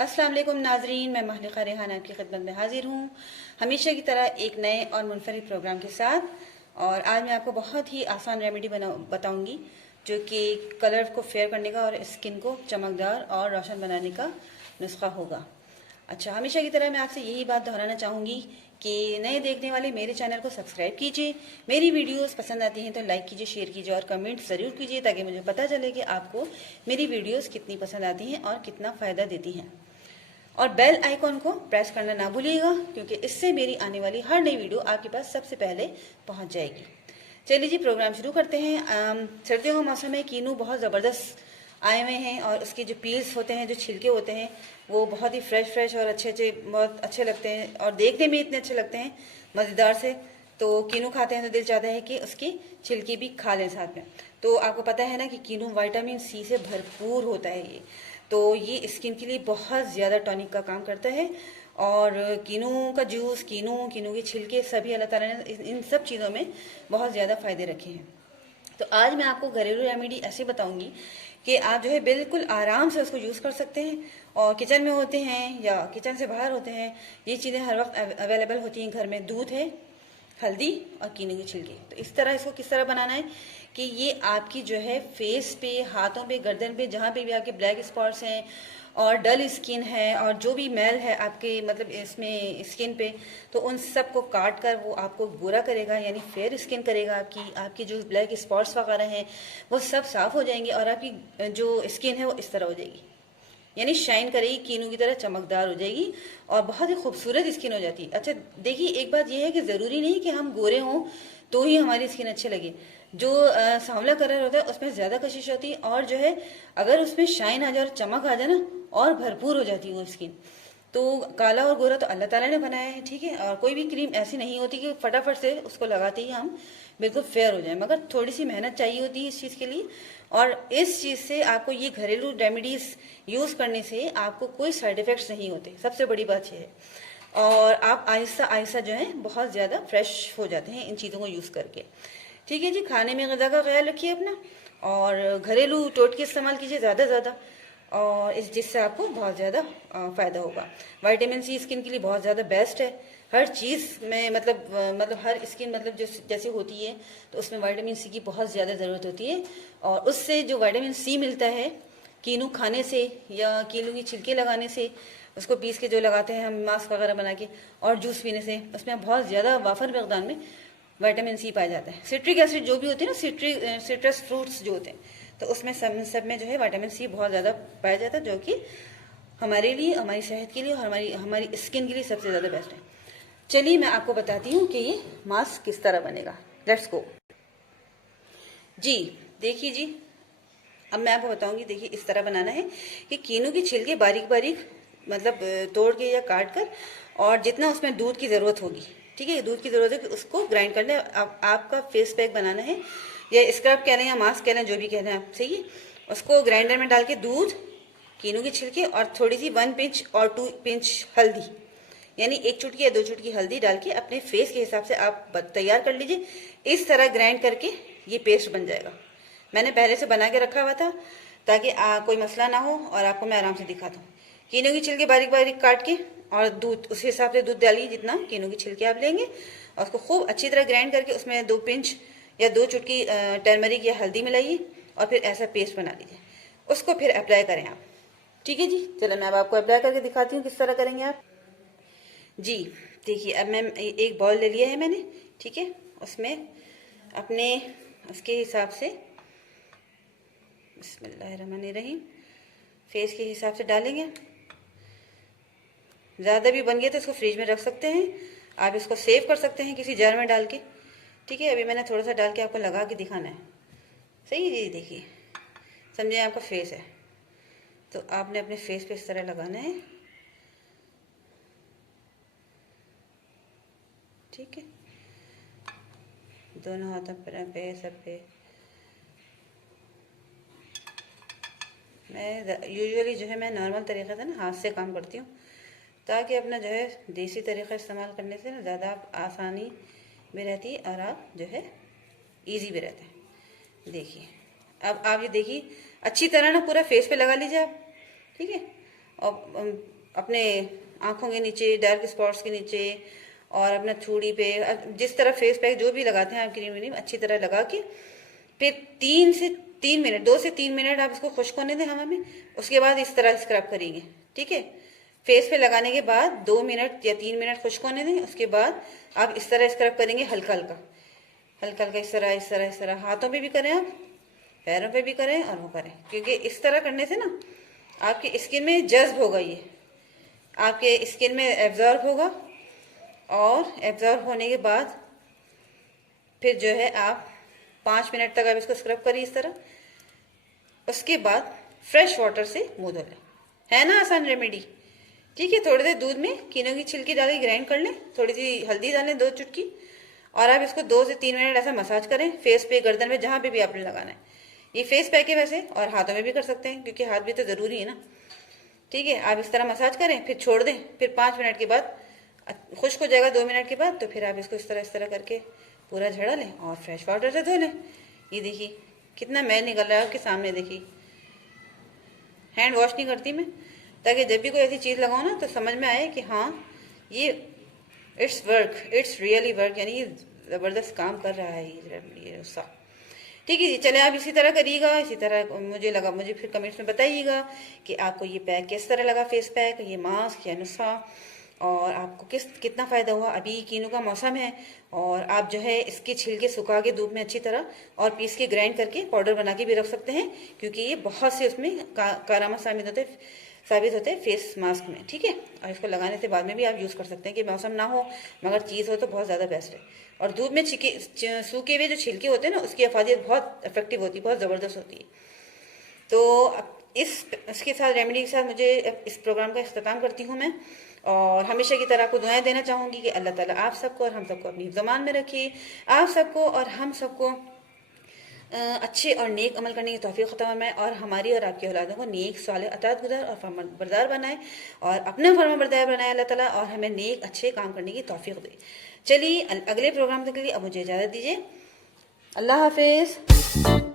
अस्सलाम वालेकुम नाजरीन, मैं महलिका रेहान आपकी खिदमत में हाजिर हूँ हमेशा की तरह एक नए और मुनफरिद प्रोग्राम के साथ। और आज मैं आपको बहुत ही आसान रेमेडी बताऊँगी जो कि कलर को फेयर करने का और स्किन को चमकदार और रोशन बनाने का नुस्खा होगा। अच्छा, हमेशा की तरह मैं आपसे यही बात दोहराना चाहूँगी कि नए देखने वाले मेरे चैनल को सब्सक्राइब कीजिए। मेरी वीडियोस पसंद आती हैं तो लाइक कीजिए, शेयर कीजिए और कमेंट ज़रूर कीजिए ताकि मुझे पता चले कि आपको मेरी वीडियोस कितनी पसंद आती हैं और कितना फ़ायदा देती हैं। और बेल आइकॉन को प्रेस करना ना भूलिएगा क्योंकि इससे मेरी आने वाली हर नई वीडियो आपके पास सबसे पहले पहुंच जाएगी। चलिए जी, प्रोग्राम शुरू करते हैं। सर्दियों का मौसम है, कीनू बहुत ज़बरदस्त आए हुए हैं और उसके जो पील्स होते हैं, जो छिलके होते हैं, वो बहुत ही फ्रेश और अच्छे बहुत अच्छे लगते हैं और देखने में इतने अच्छे लगते हैं, मज़ेदार से। तो कीनू खाते हैं तो दिल चाहता है कि उसकी छिलकी भी खा लें साथ में। तो आपको पता है ना कि कीनू विटामिन सी से भरपूर होता है ये, तो ये स्किन के लिए बहुत ज़्यादा टॉनिक का काम करता है। और कीनू का जूस, कीनू के छिलके, सभी अल्लाह ताला ने इन सब चीज़ों में बहुत ज़्यादा फ़ायदे रखे हैं। तो आज मैं आपको घरेलू रेमेडी ऐसे बताऊंगी कि आप जो है बिल्कुल आराम से उसको यूज़ कर सकते हैं। और किचन में होते हैं या किचन से बाहर होते हैं, ये चीज़ें हर वक्त अवेलेबल होती हैं घर में। दूध है, हल्दी और कीनू के छिलके। तो इस तरह इसको किस तरह बनाना है कि ये आपकी जो है फेस पे, हाथों पे, गर्दन पे, जहाँ पे भी आपके ब्लैक स्पॉट्स हैं और डल स्किन है और जो भी मैल है आपके मतलब इसमें स्किन पे, तो उन सब को काट कर वो आपको गोरा करेगा, यानी फेयर स्किन करेगा। आपकी जो ब्लैक स्पॉट्स वगैरह हैं वो सब साफ हो जाएंगे और आपकी जो स्किन है वो इस तरह हो जाएगी, यानी शाइन करेगी, कीनू की तरह चमकदार हो जाएगी और बहुत ही खूबसूरत स्किन हो जाती है। अच्छा देखिए, एक बात यह है कि ज़रूरी नहीं कि हम गोरे हों तो ही हमारी स्किन अच्छी लगे। जो सांवला कलर होता है उसमें ज़्यादा कशिश होती है और जो है अगर उसमें शाइन आ जाए और चमक आ जाए ना, और भरपूर हो जाती है वो स्किन। तो काला और गोरा तो अल्लाह ताला ने बनाया है, ठीक है। और कोई भी क्रीम ऐसी नहीं होती कि फटाफट से उसको लगाते ही हम बिल्कुल फेयर हो जाए, मगर थोड़ी सी मेहनत चाहिए होती है इस चीज़ के लिए। और इस चीज़ से आपको ये घरेलू रेमेडीज़ यूज़ करने से आपको कोई साइड इफ़ेक्ट्स नहीं होते, सबसे बड़ी बात यह है। और आप आहिस्ता आहिस्ता जो है बहुत ज़्यादा फ्रेश हो जाते हैं इन चीज़ों को यूज़ करके। ठीक है जी, खाने में ग़िज़ा का ख्याल रखिए अपना और घरेलू टोटके इस्तेमाल कीजिए ज़्यादा से ज़्यादा, और जिससे आपको बहुत ज़्यादा फ़ायदा होगा। विटामिन सी स्किन के लिए बहुत ज़्यादा बेस्ट है। हर चीज़ में मतलब हर स्किन मतलब जैसे होती है तो उसमें विटामिन सी की बहुत ज़्यादा ज़रूरत होती है। और उससे जो विटामिन सी मिलता है कीनू खाने से या कीनू की छिलके लगाने से, उसको पीस के जो लगाते हैं हम मास्क वगैरह बना के, और जूस पीने से, उसमें बहुत ज़्यादा वाफर मकदार में विटामिन सी पाया जाता है। सिट्रिक एसिड जो भी होते हैं ना, सिट्रस फ्रूट्स जो होते हैं, तो उसमें सब में जो है विटामिन सी बहुत ज़्यादा पाया जाता है, जो कि हमारे लिए, हमारी सेहत के लिए और हमारी हमारी स्किन के लिए सबसे ज़्यादा बेस्ट है। चलिए मैं आपको बताती हूँ कि ये मास्क किस तरह बनेगा। लेट्स गो जी। देखिए जी, अब मैं आपको बताऊंगी। देखिए इस तरह बनाना है कि कीनू की छिलके बारीक बारीक मतलब तोड़ के या काट कर, और जितना उसमें दूध की ज़रूरत होगी, ठीक है, दूध की ज़रूरत है, उसको ग्राइंड कर लें। अब आपका फेस पैक बनाना है या स्क्रब कह लें या मास्क कह लें, जो भी कह लें आप, सही है। उसको ग्राइंडर में डाल के दूध, कीनू के छिलके और थोड़ी सी 1 पिंच और 2 पिंच हल्दी, यानी 1 चुटकी या 2 चुटकी हल्दी डाल के अपने फेस के हिसाब से आप तैयार कर लीजिए। इस तरह ग्राइंड करके ये पेस्ट बन जाएगा। मैंने पहले से बना के रखा हुआ था ताकि कोई मसला ना हो और आपको मैं आराम से दिखाता हूँ। कीनू की छिलके बारीक बारीक काट के और दूध उस हिसाब से दूध डालिए जितना कीनू की छिलके आप लेंगे, और उसको खूब अच्छी तरह ग्राइंड करके उसमें 2 पिंच या 2 चुटकी टर्मरिक या हल्दी मिलाइए और फिर ऐसा पेस्ट बना लीजिए। उसको फिर अप्लाई करें आप। ठीक है जी, चलो मैं अब आपको अप्लाई करके दिखाती हूँ किस तरह करेंगे आप जी। देखिए अब मैं एक बॉल ले लिया है मैंने, ठीक है। उसमें अपने उसके हिसाब से बिस्मिल्लाहिर्रहमानिर्रहीम फेस के हिसाब से डालेंगे। ज़्यादा भी बन गया तो इसको फ्रिज में रख सकते हैं, आप इसको सेव कर सकते हैं किसी जार में डाल के, ठीक है। अभी मैंने थोड़ा सा डाल के आपको लगा के दिखाना है, सही है जी। देखिए समझे, आपका फेस है तो आपने अपने फेस पे इस तरह लगाना है, ठीक है। दोनों हाथों पे सब पे। मैं यूजुअली जो है मैं नॉर्मल तरीक़े से ना हाथ से काम करती हूँ, ताकि अपना जो है देसी तरीक़ा इस्तेमाल करने से ना ज़्यादा आसानी भी रहती है और आप जो है इजी भी रहता है। देखिए अब आप ये देखिए अच्छी तरह ना पूरा फेस पे लगा लीजिए आप, ठीक है। और अपने आँखों के नीचे, डार्क स्पॉट्स के नीचे और अपना चूड़ी पे, जिस तरह फेस पैक जो भी लगाते हैं आप क्रीम व्रीम अच्छी तरह लगा के फिर 2 से 3 मिनट आप इसको खुश्क होने दें हवा में। उसके बाद इस तरह स्क्रब करेंगे, ठीक है। फेस पे लगाने के बाद 2 मिनट या 3 मिनट खुश्क होने दें। उसके बाद आप इस तरह स्क्रब करेंगे, हल्का हल्का हल्का हल्का, इस तरह हाथों पे भी करें, आप पैरों पे भी करें और वो करें, क्योंकि इस तरह करने से ना आपकी स्किन में जज्ब होगा, ये आपके स्किन में एब्जॉर्ब होगा और एब्जॉर्ब होने के बाद फिर जो है आप 5 मिनट तक आप इसको स्क्रब करिए इस तरह। उसके बाद फ्रेश वाटर से मुंह धो लें। है ना आसान रेमेडी, ठीक है। थोड़ी देर दूध में कीनों की छिलकी डाल के ग्राइंड कर लें, थोड़ी सी हल्दी डालें 2 चुटकी, और आप इसको 2 से 3 मिनट ऐसा मसाज करें फेस पे, गर्दन में, जहाँ पे भी आपने लगाना है। ये फेस पैक है वैसे, और हाथों में भी कर सकते हैं क्योंकि हाथ भी तो ज़रूरी है ना, ठीक है। आप इस तरह मसाज करें, फिर छोड़ दें, फिर 5 मिनट के बाद खुश्क हो जाएगा 2 मिनट के बाद, तो फिर आप इसको इस तरह करके पूरा झड़ा लें और फ्रेश वाटर से धो लें। ये देखिए कितना मैल निकल रहा है आपके सामने, देखिए। हैंड वॉश नहीं करती मैं, ताकि जब भी कोई ऐसी चीज़ लगाओ ना तो समझ में आए कि हाँ ये it's work, it's really work, यानी ये ज़बरदस्त काम कर रहा है ये नुस्खा, ठीक है जी। चले आप इसी तरह करिएगा, इसी तरह मुझे फिर कमेंट्स में बताइएगा कि आपको ये पैक किस तरह लगा, फेस पैक, ये मास्क या नुस्खा, और आपको कितना फ़ायदा हुआ। अभी कीनों का मौसम है और आप जो है इसके छिलके सुखा के धूप में अच्छी तरह और पीस के ग्राइंड करके पाउडर बना के भी रख सकते हैं, क्योंकि ये बहुत से उसमें कारामा साबित होते हैं फेस मास्क में, ठीक है। और इसको लगाने से बाद में भी आप यूज़ कर सकते हैं कि मौसम ना हो मगर चीज़ हो तो बहुत ज़्यादा बेस्ट है। और धूप में सूखे हुए जो छिलके होते हैं ना, उसकी अफादियत बहुत इफेक्टिव होती है, बहुत ज़बरदस्त होती है। तो इसके साथ रेमेडी के साथ मुझे इस प्रोग्राम का इख्तिताम करती हूँ मैं, और हमेशा की तरह आपको दुआएं देना चाहूँगी कि अल्लाह ताला आप सबको और हम सबको अपनी ज़मान में रखिए, आप सबको और हम सबको अच्छे और नेक अमल करने की तौफीक अता फरमाए, और हमारी और आपकी औलादों को नेक, सालिह, अताअत गुज़ार और फरमाबरदार बनाए, और अपना फरमाबरदार बनाए अल्लाह ताला, और हमें नेक अच्छे काम करने की तौफीक दे। चलिए अगले प्रोग्राम तक के लिए अब मुझे इजाज़त दीजिए। अल्लाह हाफिज़।